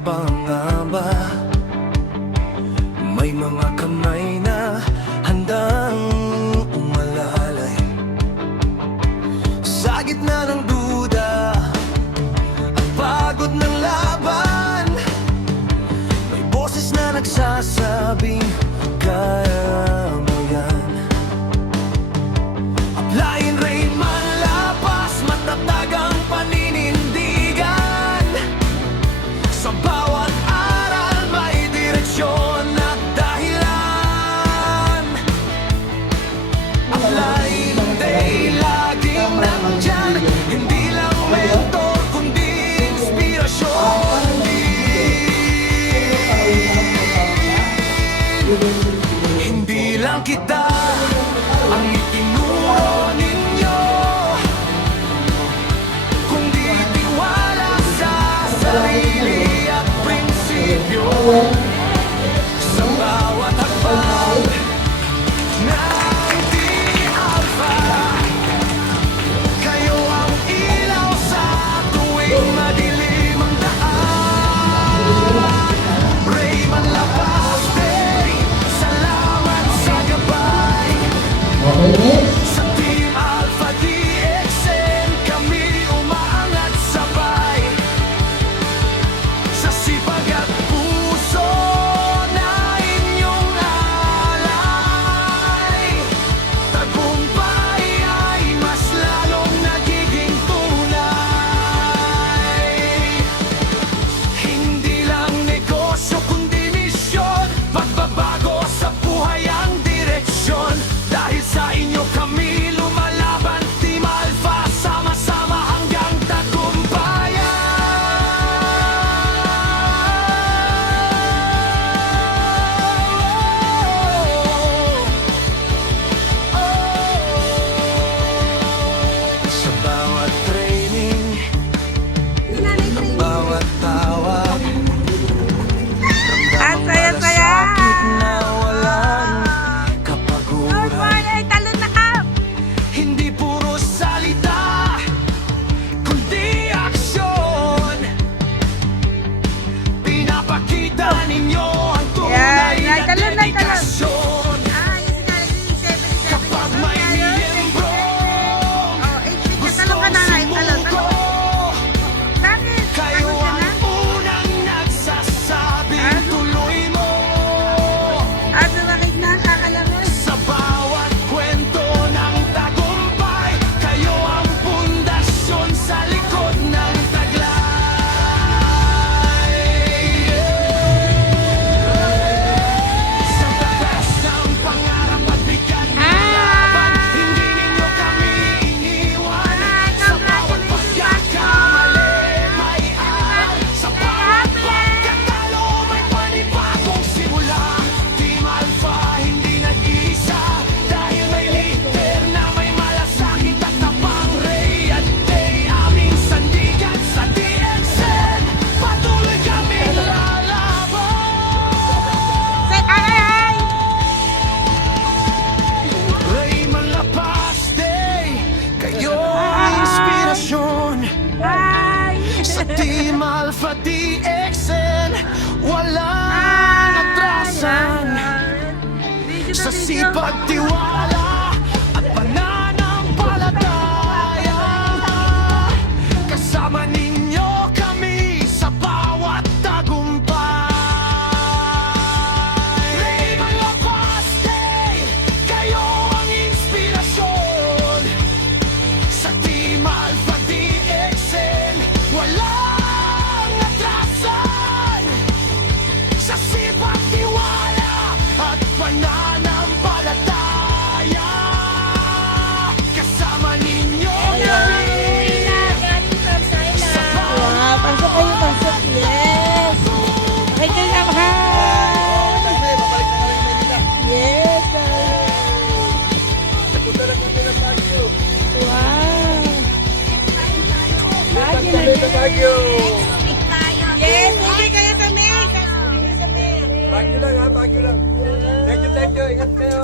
pangamba, may mga kamay na handang umalalay. Sa gitna ng duda at pagod ng laban, may boses na nagsasabing kaya mo yan. Applyin, Rayman Lapas, matatag ang paninindigan. Sa bawat aral may direksyon at dahilan. Applyin, hindi laging nandyan, hindi lang mentor kundi inspirasyon din. Hindi lang kita ang itinuro ninyo, kundi tiwala sa sarili at prinsipyo. Sa bawat hakbang na hindi alpha, kayo ang ilaw sa tuwing madilim ang daan. Rayman Lapas Day, salamat sa gabay. Sa Team Alpha DXN kami umaangat sabay. Sa sipag at puso na inyong alay, tagumpay ay mas lalong nagiging tunay. Hindi lang negosyo kundi misyon, pagbabago sa buhay ang direksyon. Dahil sa inyo kami lumalaban, Team Alpha, sama-sama hanggang tagumpayan. Sa bawat training, bawat tawag, Ang saya-saya! sakit na walang Good kapaguran. morning! Talon na up! Hindi puro salita, kundi aksyon. Pinapakita ninyo ang tunay Yan, na talon na, talon. dedikasyon. Ah, yung sinalagay 77. Kapag may miyembro Talon ka na, gustong talon. sumuko, Bakit? kayo Pagod ka na? ang unang nagsasabing tuloy mo. Ah, sumakit na, kakalangon. Sa bawat kwento ng tagumpay, kayo ang pundasyon sa likod ng taglay. Sa taas ng pangarap at bigat ng laban, hindi ninyo kami iniwan. Sa bawat pagkakamali may aral, sa bawat pagkatalo may panibagong simula. Team Alpha hindi nag-iisa, dahil may leader na may malasakit at tapang. Ray at Day, aming sandigan sa DXN, patuloy kami lalaban. Say hi! Rayman Lapas Day, kayo ang inspirasyon. Hi! Sa Team Alpha DXN, walang atrasan. Sa sipag, tiwala at pananampalataya, kasama ninyo kami sa bawat tagumpay. Rayman Lapas Day, kayo ang inspirasyon. Sa Team Alpha DXN, walang atrasan. Sa sipag, tiwala at pananampalataya, Baguio. Big tayo. Yes, uwi kayo sa May. Uwi sa May. Baguio lang ha, Baguio lang. Thank you, thank you. Ingat kayo.